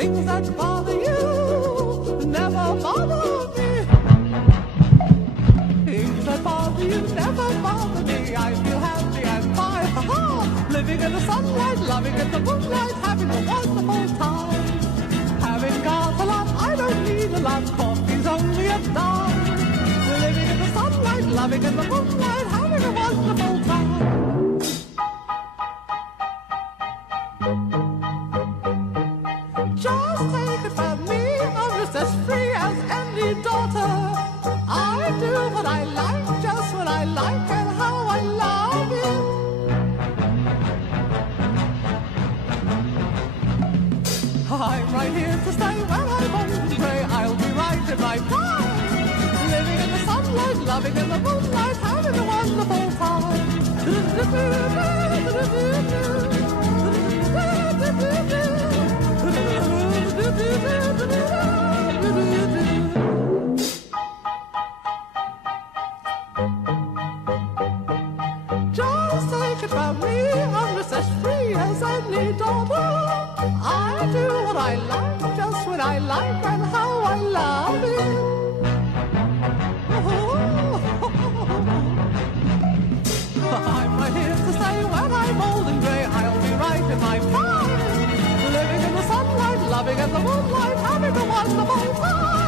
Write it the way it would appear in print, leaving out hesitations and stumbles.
Things that bother you never bother me. Things that bother you never bother me. I feel happy and fine, ha-ha. Living in the sunlight, loving in the moonlight, having a wonderful time. Having got a lot, I don't need a lot. Coffee's only a dime. Living in the sunlight, loving in the moonlight, having a wonderful time. Just take it from me, I'm just as free as any daughter. I do what I like, just what I like, and how I love it. I'm right here to stay when I'm old and grey. I'll be right in my prime. Living in the sunlight, loving in the moonlight, having a wonderful time. Just take it from me, I'm just as free as any daughter. I do what I like, just what I like, and how I love it. I'm right here to stay when I'm old and grey. I'll be right in my prime. Living in the sunlight, loving in the moonlight, having a wonderful time.